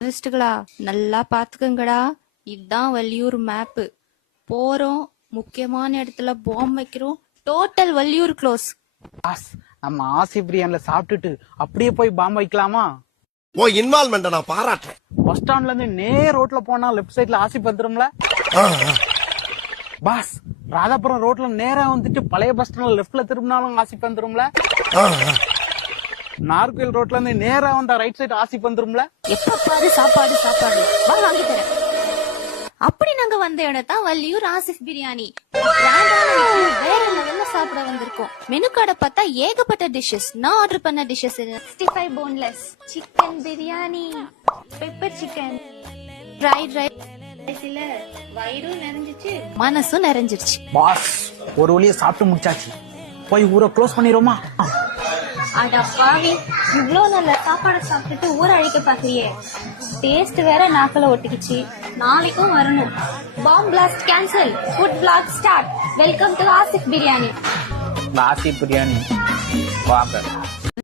டூரிஸ்டுகளா நல்லா பாத்துக்கங்கடா. இதுதான் வள்ளியூர் மேப்பு. போறோம், முக்கியமான இடத்துல பாம்பு வைக்கிறோம், டோட்டல் வள்ளியூர் க்ளோஸ். நம்ம ஆசி பிரியாணில சாப்பிட்டுட்டு அப்படியே போய் பாம்பு வைக்கலாமா? ஓ இன்வால்வ்மெண்ட் நான் பாராட்டுறேன். பஸ் ஸ்டாண்ட்ல இருந்து நேர் ரோட்ல போனா லெஃப்ட் சைட்ல ஆசி வந்துரும்ல பாஸ். ராதாபுரம் ரோட்ல நேரா வந்துட்டு பழைய பஸ் ஸ்டாண்ட்ல லெஃப்ட்ல திரும்பினாலும் ஆசி வந்துரும்ல. நார்கோயில் ரோட்ல இருந்து நேரா வந்தா ரைட் சைடு ஆசி வந்துரும்ல. எப்ப பாரு சாப்பாடு சாப்பாடு, வா வாங்கி தரேன். அப்படி நாங்க வந்த இடம் தான் வள்ளியூர் ஆசிஃப் பிரியாணி. வேற லெவல்ல சாப்பிட வந்திருக்கோம். மெனு கார்டை பார்த்தா ஏகப்பட்ட டிஷஸ். நான் ஆர்டர் பண்ண dishes 65 boneless chicken biryani, pepper chicken, fried ரைஸ்ல வயிறும் நிறைஞ்சிச்சு, மனசும் நிறைஞ்சிருச்சு. பாஸ் ஒரு வழியை சாப்பிட்டு முடிச்சாச்சு. போய் ஊரை க்ளோஸ் பண்ணிடுமா? அட பாவி, இவ்ளோ நல்ல சாப்பாடு சாப்பிட்டுட்டு ஊற அழிக்க பாக்குறியே. டேஸ்ட் வேற நாக்குல ஒட்டிக்கிச்சு. நாளைக்கும் வரணும். Bomb blast cancel. Food block start. Welcome to Asif biryani. ஆசி பிரியாணி வாங்க.